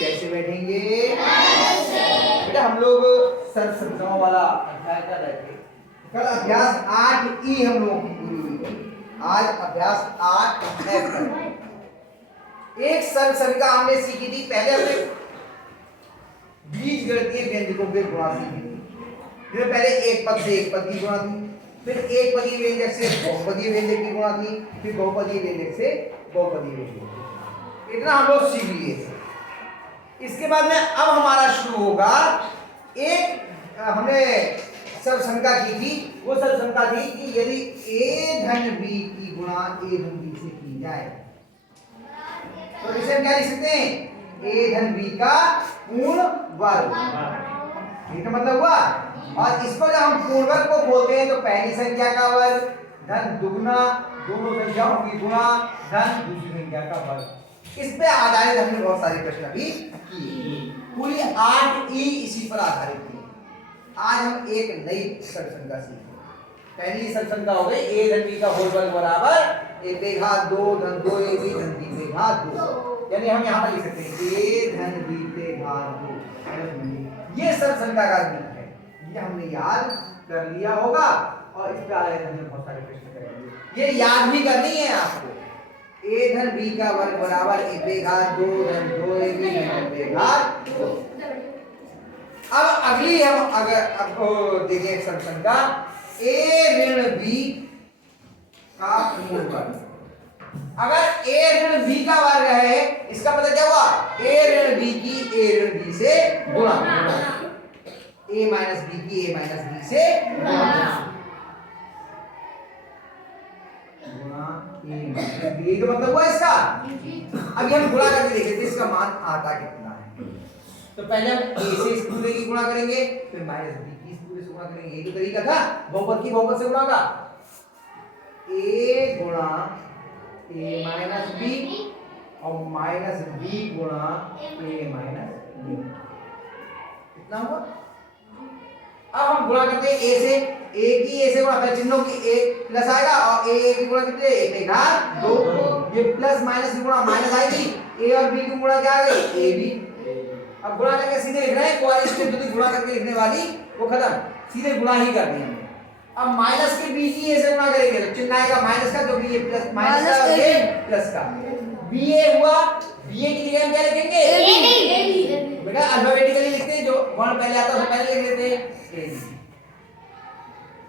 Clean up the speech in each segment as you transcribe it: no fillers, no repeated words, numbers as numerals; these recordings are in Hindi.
कैसे बैठेंगे? बेटा हम लोग सर्व संख्याओं वाला अध्याय कर रहे थे। कल अभ्यास 8 ई हम लोगों की पूरी हुई थी। आज अभ्यास 8 एफ करेंगे। एक सर्व संख्या हमने सीखी थी। पहले हमने बीजगणितीय व्यंजकों के गुणा सीखी थी। फिर पहले एक पद से एक पद की गुणा थी, फिर एक पदीय व्यंजक से बहुपदीय व्यंजक की गुणा थी, फिर बहुपदीय व्यंजक से बहुपदीय व्यंजक। इतना हम लोग सीख लिए थे। इसके बाद में अब हमारा शुरू होगा एक हमने सर्व संख्या की थी। वो सर्व संख्या थी कि यदि a धन b की गुणा a धन b से की जाए तो इसे हम क्या लिख सकते हैं? a धन b का पूर्ण वर्ग। ये तो मतलब हुआ। और इसको जब हम पूर्ण वर्ग को बोलते हैं तो पहली संख्या का वर्ग धन दुगुना दोनों संख्याओं की गुणा धन दूसरी संख्या का वर्ग। इस पे आधारित हमने बहुत सारे प्रश्न अभी किए। पूरी 8 ई इसी पर आधारित थी। आज हम एक नई सर्व संख्या सीखेंगे। पहली सर्व संख्या हो गई a धन b का होल वर्ग बराबर a पे घात 2 धन 2 a b धन b पे घात 2। यानी हम यहां पर लिख सकते हैं a धन b पे घात 2। ये सर्व संख्या का रूप है। ये हमने याद कर लिया होगा और इस पे आधारित हमने बहुत सारे प्रश्न करेंगे। ये याद भी करनी है आपको। a धन b का वर्ग बराबर a पे घात 2 धन 2ab धन b घात 2। अब अगली हम अब देखें सर्व संख्या a ऋण b का पूर्ण वर्ग। अगर a ऋण b का वर्ग है इसका मतलब क्या हुआ? a ऋण b की a ऋण b से गुणा, a माइनस b की a माइनस b से गुणा। यही तो मतलब हुआ इसका। अभी हम गुणा करके देखेंगे इसका मान आता कितना है। तो पहले हम a से इस पूरे की गुणा करेंगे, फिर माइनस b की इस पूरे से गुणा करेंगे। यही तो तरीका था बहुपद की बहुपद से गुणा का। a गुणा a माइनस b और माइनस b गुणा a माइनस b। कितना हुआ? अब हम गुणा करते हैं a से। a की a से गुणा कर चिन्हों की a प्लस आएगा और a की गुणा कितने? a पे घात 2। ये प्लस माइनस की गुणा माइनस आएगी। a और b की गुणा क्या आ गई? a b। अब गुणा करके सीधे लिख रहे हैं। कोई इसके दूसरी गुणा करके लिखने वाली वो खत्म, सीधे गुणा ही कर दिया हमने। अब माइनस के b की a से गुणा करेंगे तो चिन्ह आएगा माइनस का, क्योंकि ये प्लस माइनस का और ये प्लस का। ba हुआ, ba की जगह हम क्या लिखेंगे? ab। बेटा अल्फाबेटिकली लिखते हैं, जो वर्ण पहले आता है उससे पहले लिख देते हैं ab।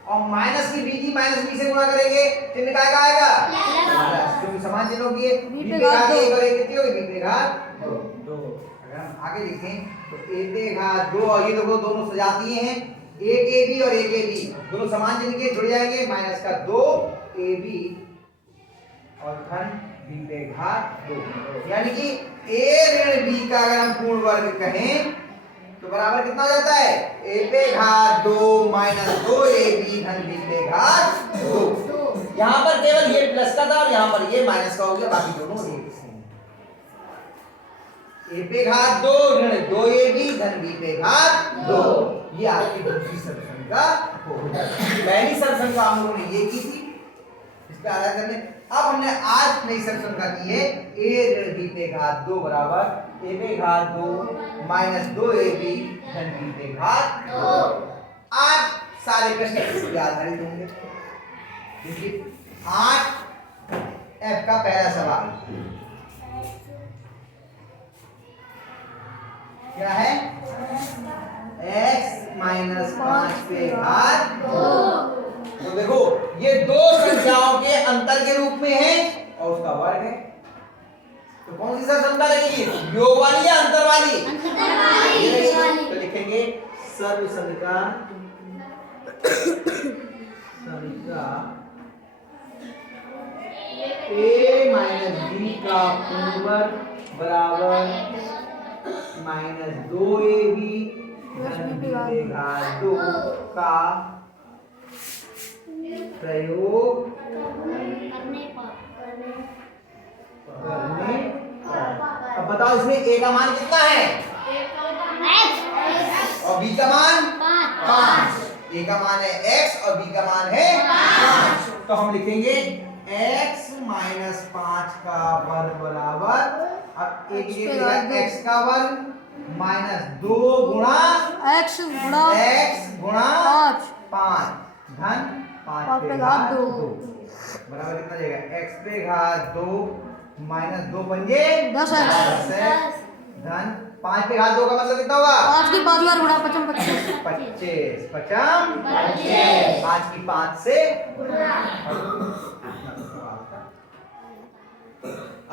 और माइनस की b की माइनस b से गुणा करेंगे चिन्ह का आएगा प्लस, क्योंकि समान चिन्हों की b पे घात 1 और 1 कितनी होगी? b पे घात 2। अगर हम आगे लिखें तो a पे घात 2 और ये देखो दोनों सजातीय हैं, एक ab और एक ab दोनों समान चिन्ह के जुड़ जाएंगे। माइनस का 2 ab और धन b पे घात 2। यानी कि a ऋण b का अगर हम पूर्ण वर्ग कहें तो बराबर कितना हो जाता है? a पे घात 2 माइनस 2ab धन b पे घात 2। यहां पर केवल ये प्लस का था और यहां पर ये माइनस का हो गया, बाकी दोनों एक से हैं। a पे घात 2 ऋण 2ab धन b पे घात 2। ये आपकी दूसरी सर्व संख्या हो गई। पहली सर्व संख्या हम लोगों ने ये की थी, इस पे आधार करने। अब हमने आज नई सर्व संख्या की है a ऋण b पे घात 2 बराबर a पे घात 2 माइनस 2ab धन b पे घात 2। आज सारे प्रश्न इस पे आधारित होंगे। देखिए 8 f का पहला सवाल क्या है? x माइनस 5 पे घात 2। तो देखो ये दो संख्याओं के अंतर के रूप में है और उसका वर्ग है। तो कौन सी सर्व संख्या लगेगी? योग वाली या अंतर वाली? अंतर वाली। तो लिखेंगे सर्व संख्या a माइनस b का पूर्ण वर्ग बराबर माइनस 2ab धन b पे घात 2 का प्रयोग करने अब बताओ इसमें a का मान कितना है? और b का मान 5। a का मान है x और b का मान है 5। तो हम लिखेंगे x माइनस 5 का वर्ग बराबर अब एक ये मिलेगा x का वर्ग माइनस 2 गुणा x गुणा 5 धन 5 पे घात 2 बराबर कितना जाएगा x पे घात 2 माइनस 2 पंजे 10 धन 5 पे घात 2 का मतलब कितना होगा 5 की 5 बार गुणा 25 25 5 की 5 से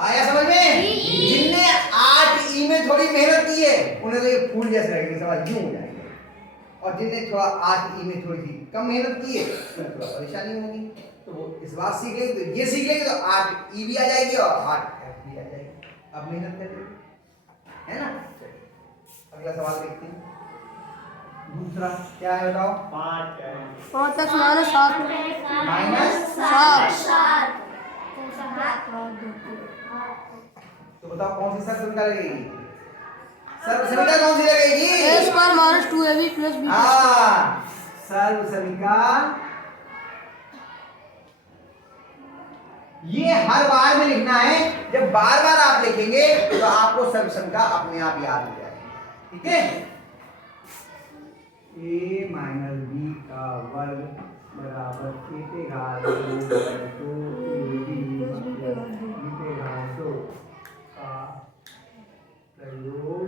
आया समझ में? जिनने 8 ई में थोड़ी मेहनत की है उन्हें तो ये फूल जैसे लगेंगे, सवाल यूं हो जाएंगे, और जिनने थोड़ा 8 ई में थोड़ी सी कम मेहनत की है उन्हें थोड़ा परेशानी होगी। तो वो इस बात सीख लेंगे, तो ये सीख लेंगे तो 8 ई भी आ जाएगी और 8 एफ भी आ जाएगी। अब मेहनत करेंगे, है ना? अगला सवाल देखते हैं। दूसरा क्या है बताओ? 5x माइनस 7 माइनस 7 तो बताओ कौन सी सर्वसमीकरण लगेगी? सर्वसमीकरण कौन सी लगेगी? a square minus 2ab plus b। हाँ, सर्वसमीकरण ये हर बार में लिखना है। जब बार बार आप लिखेंगे तो आपको सर्वसमीकरण अपने आप याद हो जाएगा। ठीक है? a माइनस b का वर्ग बराबर a पे घात 2 b पे घात 2 का प्रयोग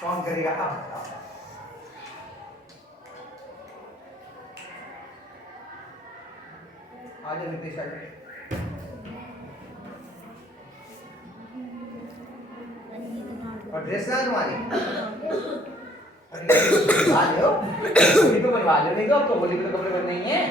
कौन करेगा? आप आज नितेश और ड्रेस ना तुम्हारी बनवा लो, होली तो बनवा लो, नहीं तो आपको होली पे तो कपड़े बनने ही हैं।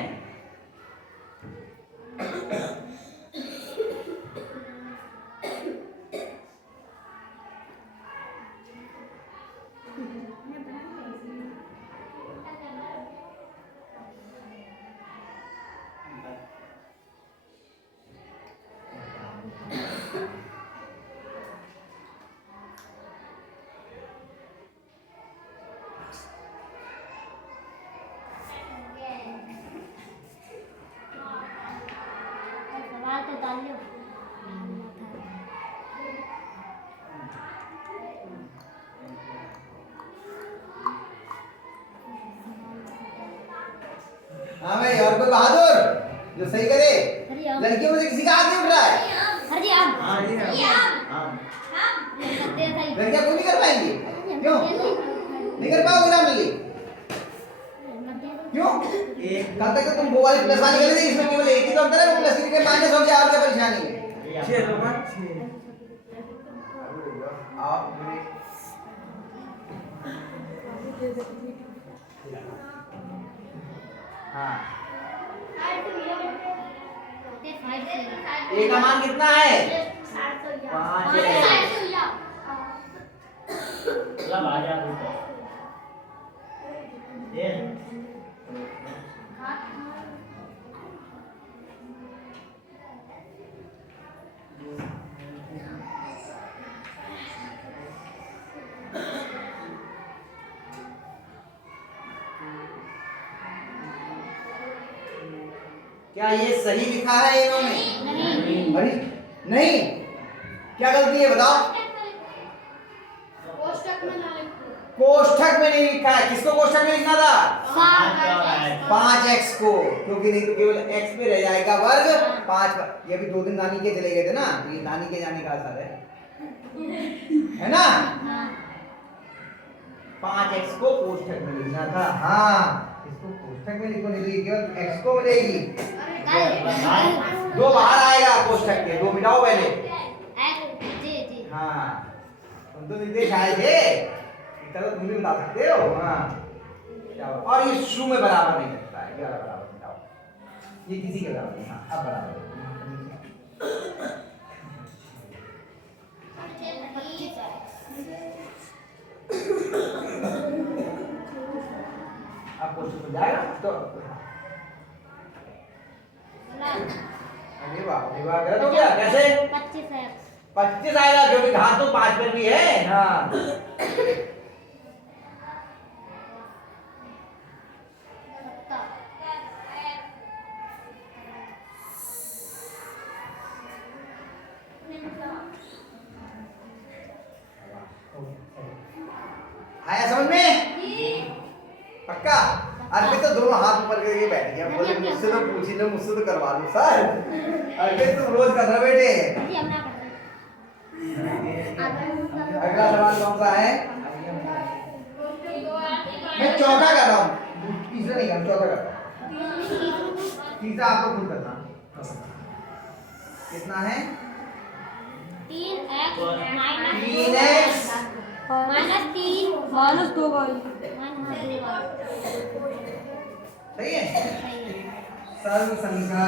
हाँ भाई, और कोई बहादुर जो सही करे? लड़कियों में से किसी का हाथ नहीं उठ रहा है? लड़कियां कोई नहीं कर पाएंगी? क्यों नहीं कर पाओगे? ना मिली क्यों? कल तक तो तुम वो वाली प्लस वाली कर रही थी, इसमें केवल एक ही तो अंतर है, वो प्लस के माइनस हो गया, और क्या परेशानी है? 6 होगा 6। आप हाँ, ए का मान कितना है? 5 है। क्या ये सही लिखा है इन्होंने? नहीं। अरे नहीं, क्या गलती है बताओ? कोष्ठक में नहीं लिखा है। किसको कोष्ठक में लिखना था? 5x को, क्योंकि नहीं तो केवल x पे रह जाएगा वर्ग 5। ये भी 2 दिन नानी के चले गए थे ना, तो ये नानी के जाने का असर है ना? 5x को कोष्ठक में लिखना था। हाँ, इसको कोष्ठक में लिखो, नहीं तो ये केवल x को मिलेगी। 2 बाहर आएगा कोष्ठक के, 2 मिटाओ पहले। हाँ, तुम तो निर्देश आए थे, इतना तुम भी बता सकते हो। हाँ, और ये शुरू में बराबर नहीं लगता है, 11 बराबर मिटाओ, ये किसी के बराबर नहीं। हाँ, अब बराबर है। अब क्वेश्चन हो जाएगा तो अरे वाह गलत हो गया। कैसे? 25 आएगा, क्योंकि घात तो 5 पर भी है। हाँ, करके बैठ गया, बोले मुझसे तो पूछ ही लो, मुझसे तो करवा लो सर। अरे तुम रोज कर रहे बेटे। अगला सवाल कौन सा है? मैं चौथा कर रहा हूँ, तीसरा नहीं कर, चौथा कर रहा हूँ। तीसरा आपको खुद करना। कितना है? 3x माइनस 2y सही है। सर्व संख्या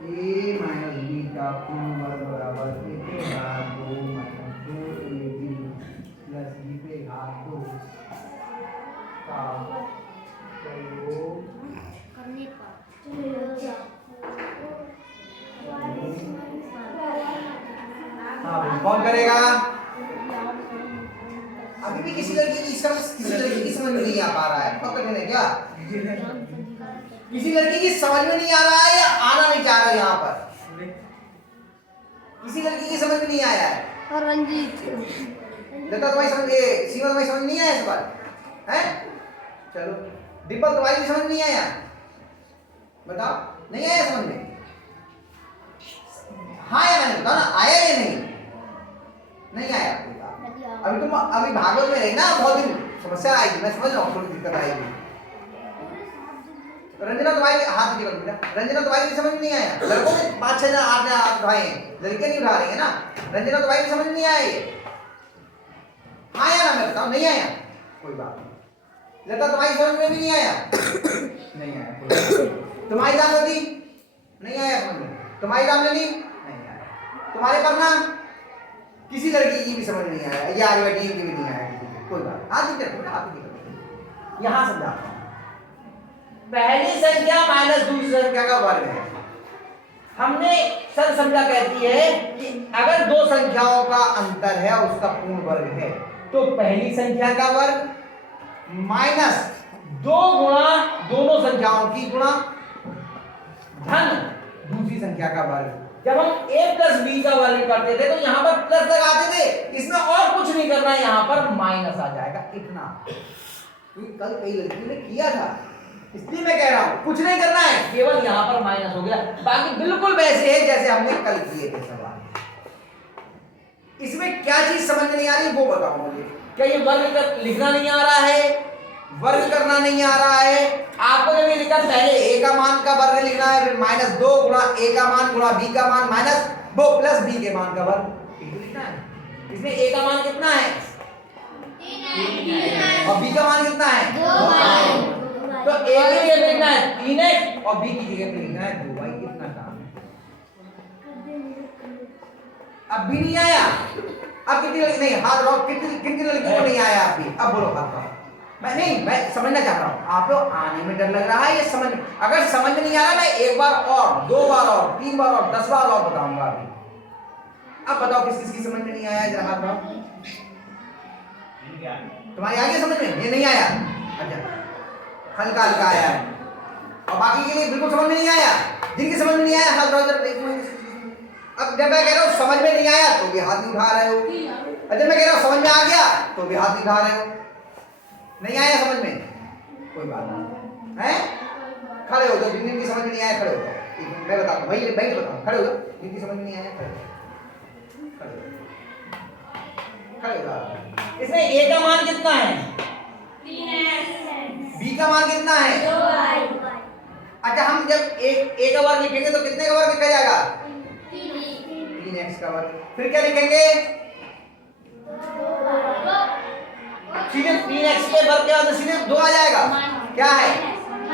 a माइनस b का पूर्ण वर्ग बराबर a पे घात 2 माइनस 2ab प्लस b पे घात 2 का प्रयोग करने पर हाँ कौन करेगा? अभी भी किसी लड़की की समझ में नहीं आ पा रहा है, कब तक है क्या? किसी लड़की की समझ में नहीं आ रहा है या आना नहीं चाह रहा यहाँ पर? किसी लड़की की समझ में नहीं आया है। और रंजीत लता तुम्हारी समझ, सीमा तुम्हारी समझ नहीं आया इस बार है? चलो दीपक तुम्हारी समझ नहीं आया, बताओ नहीं आया समझ में? हाँ या मैंने बताओ ना, आया या नहीं? नहीं आया। अभी भागवत में रही ना, बहुत दिन समस्या आएगी, मैं समझ रहा हूँ, थोड़ी दिक्कत आएगी। रंजना तुम्हारी हाथ नीचे कर बेटा, रंजना तुम्हारी समझ में नहीं आया। लड़कों ने 5 6 8 हाथ उठाए हैं, लड़कियां नहीं उठा रही है ना। रंजना तुम्हारी समझ में नहीं आया ये? हाँ या ना, मैं बताऊं नहीं आया, कोई बात नहीं। लता तुम्हारी समझ में भी नहीं आया? नहीं आया, कोई बात नहीं। तुम्हारी दाम होती नहीं आया समझ में? तुम्हारी दाम लेनी नहीं आया। तुम्हारे पढ़ना किसी लड़की की भी समझ नहीं आया, या आर्यभट्ट की भी नहीं आया, कोई बात नहीं। हाथ नीचे रखो, हाथ नीचे रखो। यहाँ समझाता हूँ। पहली संख्या माइनस दूसरी संख्या का वर्ग है। हमने सर समझा कहती है कि अगर दो संख्याओं का अंतर है और उसका पूर्ण वर्ग है तो पहली संख्या का वर्ग माइनस 2 गुणा दोनों संख्याओं की गुणा धन दूसरी संख्या का वर्ग। जब हम a प्लस b का वर्ग करते थे तो यहाँ पर प्लस लगाते थे, इसमें और कुछ नहीं करना है, यहाँ पर माइनस आ जाएगा इतना। क्योंकि कल कई लड़कियों ने किया था, इसलिए मैं कह रहा हूं कुछ नहीं करना है, केवल यहां पर माइनस हो गया, बाकी बिल्कुल वैसे है जैसे हमने कल किए थे सवाल। इसमें क्या चीज समझ में नहीं आ रही वो बताओ मुझे। क्या ये वर्ग कर लिखना नहीं आ रहा है, वर्ग करना नहीं आ रहा है? आपको जब ये लिखा पहले a का मान का वर्ग लिखना है, फिर माइनस 2 गुणा a का मान गुणा b का मान माइनस 2 प्लस b के मान का वर्ग लिखना है। इसमें a का मान कितना है? 3 और b का मान कितना है? 2। तो a की जगह पे लिखना है 3x और b की जगह पे लिखना है 2y। कितना काम है? अब भी नहीं आया? अब कितनी लड़की नहीं, हाथ रखो, कितनी लड़कियों को नहीं आया? आप भी अब बोलो हाथ रखो। मैं समझना चाह रहा हूँ, आप लोग आने में डर लग रहा है ये समझ। अगर समझ में नहीं आ रहा मैं 1 बार और 2 बार और 3 बार और 10 बार और बताऊंगा अभी। अब बताओ किस किस की समझ में नहीं आया, जरा हाथ रखो। तुम्हारी आ गया समझ में? ये नहीं आया? अच्छा हल्का हल्का आया है, और बाकी के लिए बिल्कुल समझ में नहीं आया। जिनकी समझ में नहीं आया हाथ उठाओ जरा देखो। अब जब मैं कह रहा हूँ समझ में नहीं आया तो भी हाथ नहीं उठा रहे हो, और जब मैं कह रहा हूँ समझ में आ गया तो भी हाथ नहीं उठा रहे हो। नहीं आया समझ में? कोई बात नहीं है, खड़े हो जाओ। जिनकी समझ में नहीं आया खड़े हो जाओ, मैं बताऊँ वही बताऊँ। खड़े हो जाओ, जिनकी समझ में नहीं आया खड़े हो जाओ। इसमें a का मान कितना है? 3x। b का मान कितना है? 2y। अच्छा हम जब a का वर्ग लिखेंगे तो कितने का वर्ग लिखा जाएगा? 3x का वर्ग। फिर क्या लिखेंगे? सीधे 3x के वर्ग के बाद सीधे 2 आ जाएगा। क्या है?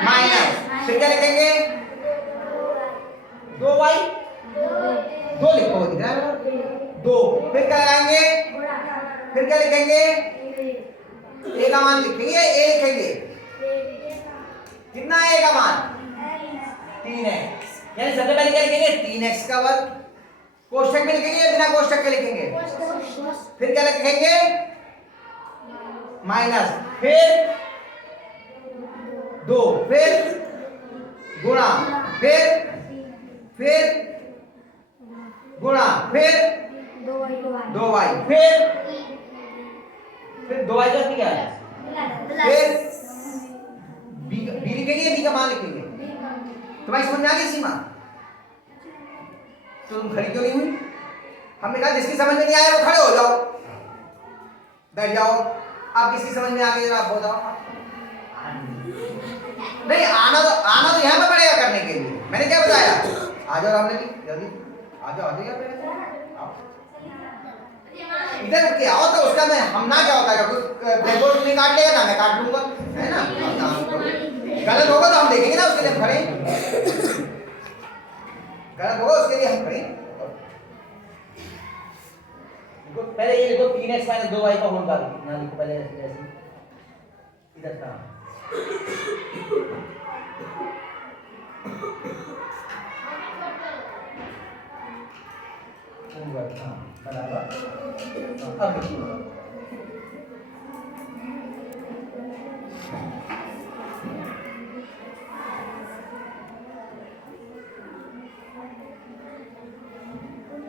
माइनस। फिर क्या लिखेंगे? 2y। 2 लिखो, दिख रहा है 2। फिर क्या लगाएंगे? फिर क्या लिखेंगे? a का मान लिखेंगे, a लिखेंगे। कितना है a का मान? 3x। यानी सबसे पहले क्या लिखेंगे? 3x का वर्ग। कोष्ठक में लिखेंगे या बिना कोष्ठक के लिखेंगे? फिर क्या लिखेंगे? माइनस, फिर 2, फिर गुणा, फिर गुणा, फिर 2y, फिर फिर 2 y का क्या है? फिर बी लिखेंगे, बी का मान लिखेंगे। तुम्हारी समझ में आ गई सीमा? तो तुम खड़ी क्यों नहीं हुई? हमने कहा जिसकी समझ में नहीं आया वो खड़े हो जाओ, बैठ जाओ। आप किसकी समझ में आ गई आप हो जाओ। नहीं आना तो यहाँ पे पड़ेगा करने के लिए। मैंने क्या बताया? आ जाओ रामने जी, जल्दी आ जाओ यहाँ पे आओ। इधर के आओ तो उसका मैं हम ना क्या होता है, ब्लैक बोर्ड नहीं काट लेगा ना, मैं काट लूंगा, है ना? गलत होगा तो हम देखेंगे ना, उसके लिए हम खड़े। गलत होगा उसके लिए हम खड़े। पहले ये लिखो 3x - 2y का होल का ना लिखो पहले ऐसे इधर का बराबर। अब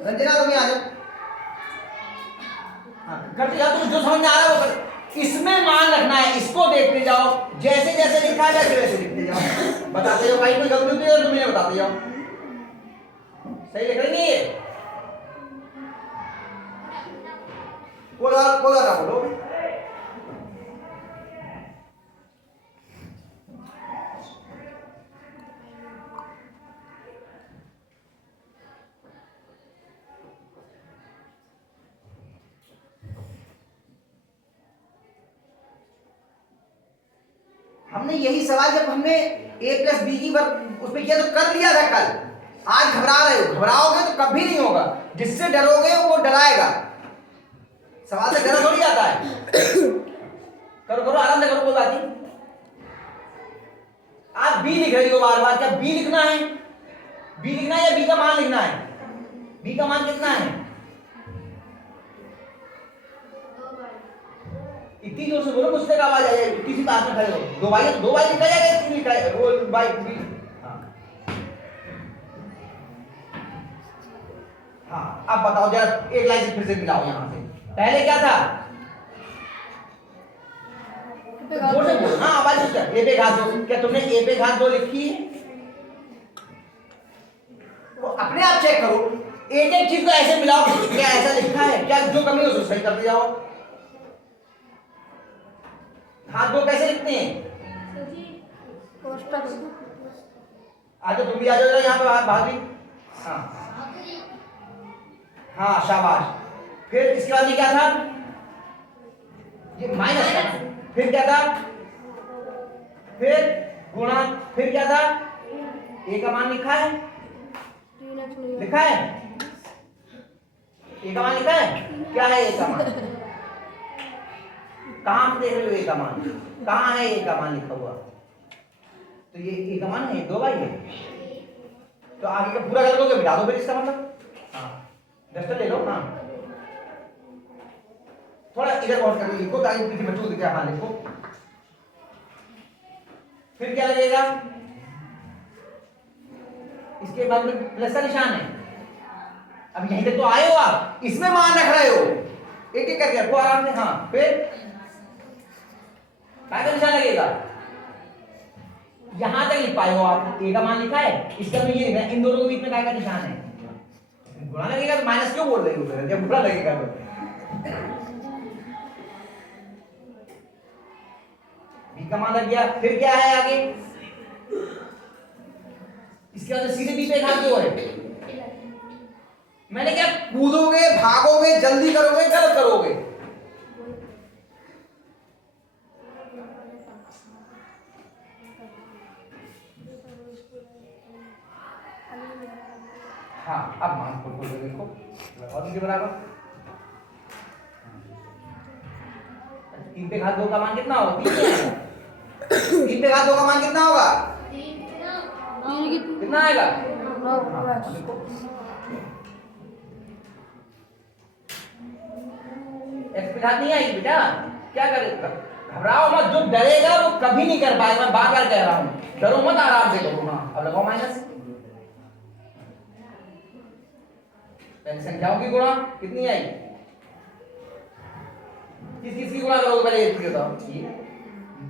रंजना तुम आ जाओ। करते जाओ, तुम जो समझ में आ रहा है वो कर। इसमें मान रखना है, इसको देखते जाओ, जैसे जैसे लिखा है वैसे वैसे लिखते जाओ, बताते जाओ। कहीं कोई गलती होती है तो तुम्हें बताते जाओ। सही लिख रही है ये? कोई और बोलो। हमने यही सवाल जब हमने a + b की वर्ग उस पे किया तो कर लिया था कल। आज घबरा रहे हो, घबराओगे तो कभी नहीं होगा। जिससे डरोगे वो डराएगा। सवाल से डर थोड़ी आता है। करो करो आराम से करो, कोई बात नहीं। आप b लिख रही हो बार बार, क्या b लिखना है? b लिखना है या b का मान लिखना है? b का मान कितना है? इतनी जोर से बोलो, मुझसे आवाज आ जाएगी। किसी बात में खड़े हो। 2y है तो 2y लिखा जाएगा, 3 लिखा है वो बाई b। हाँ अब बताओ जरा, एक लाइन से फिर से मिलाओ यहां से। पहले क्या था? जोर से बोलो। हाँ आवाज से। a पे घात 2। क्या तुमने a पे घात 2 लिखी है? तो अपने आप चेक करो, एक एक चीज को ऐसे मिलाओ, क्या ऐसा लिखा है? क्या जो कमी हो उसको सही कर दिया हो। घात 2 कैसे लिखते हैं? आज तुम भी आ जाओ यहाँ पे भाभी। हाँ हाँ शाबाश। फिर इसके बाद ये क्या था? ये माइनस था। फिर क्या था? फिर गुणा। फिर क्या था? a का मान लिखा है? लिखा है? a का मान लिखा है? क्या है a का मान? कहां से देख रहे हो a का मान? कहां है a का मान लिखा हुआ? तो ये a का मान है, 2y है। तो आगे का पूरा कर दोगे, मिटा दो फिर इसका मतलब। हाँ डस्टर ले लो। हाँ थोड़ा इधर और कर लिखो ताकि किसी बच्चों को दिखे। हाँ लिखो। फिर क्या लगेगा? इसके बाद में प्लस का निशान है। अब यहीं तक तो आए हो आप, इसमें मान रख रहे हो, एक एक करके रखो आराम से। हाँ फिर क्या का निशान लगेगा? यहां तक लिख पाए हो आप? a का मान लिखा है, इसका में ये लिखा है, इन दोनों के बीच में क्या का निशान है? बुरा लगेगा तो माइनस क्यों बोल रही हो? जब बुरा लगेगा तो b का मान लग गया। फिर क्या है आगे? इसके बाद सीधे b पे घात 2 है। मैंने क्या, कूदोगे, भागोगे, जल्दी करोगे, गलत करोगे? हाँ अब मान खोल खोल देखो, लगाओ दीजिए बराबर। 3 पे घात 2 का मान कितना होगा? 3 पे घात 2 का मान कितना होगा? कितना आएगा? एक्स पे घात नहीं आएगी बेटा, क्या करेगा? घबराओ मत, जो डरेगा वो कभी नहीं कर पाएगा। मैं बार बार कह रहा हूं, डरो मत, आराम से करो। हाँ अब लगाओ माइनस। पहली संख्याओं की गुणा कितनी आई? किस किसकी गुणा करोगे पहले ये बताओ। ये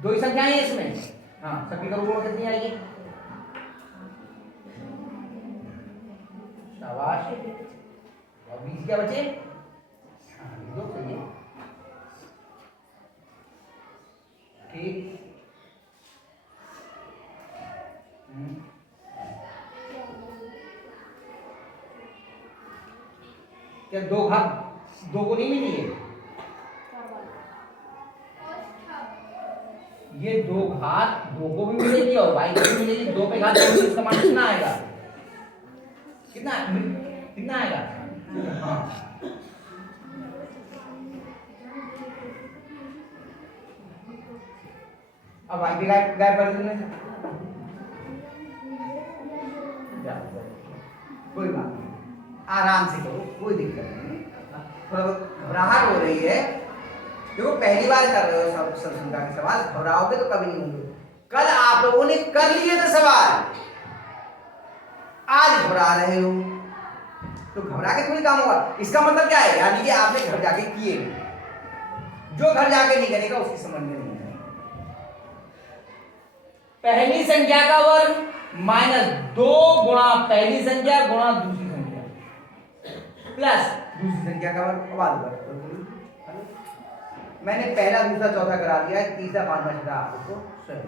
दो ही संख्याएं हैं इसमें, हाँ सबकी करोगे गुणा कितनी आएगी? शाबाश। और 20 क्या बचे? हाँ लिख दो, सही है, ठीक। क्या 2 घात 2 को नहीं मिली है? ये 2 घात 2 को भी मिलेगी और y को भी मिलेगी। 2 पे घात 2 इसका मान कितना आएगा? कितना कितना आएगा? हाँ अब y पे गायब गायब कर देना, कोई बात नहीं, आराम से करो, कोई दिक्कत नहीं। थोड़ा घबराहट हो रही है, देखो पहली बार कर रहे हो सब संख्या के सवाल, घबराओगे तो कभी नहीं होंगे। कल आप लोगों ने कर लिए थे सवाल, आज घबरा रहे हो, तो घबरा के थोड़ी काम होगा। इसका मतलब क्या है? यानी कि आपने घर जाके किए, जो घर जाके नहीं करेगा उसकी समझ में नहीं है। पहली संख्या का वर्ग -2 गुणा पहली संख्या गुणा दूसरी संख्या प्लस दूसरी संख्या का वर्ग। मैंने पहला दूसरा चौथा करा दिया है, तीसरा पांचवा छठा आपको स्वयं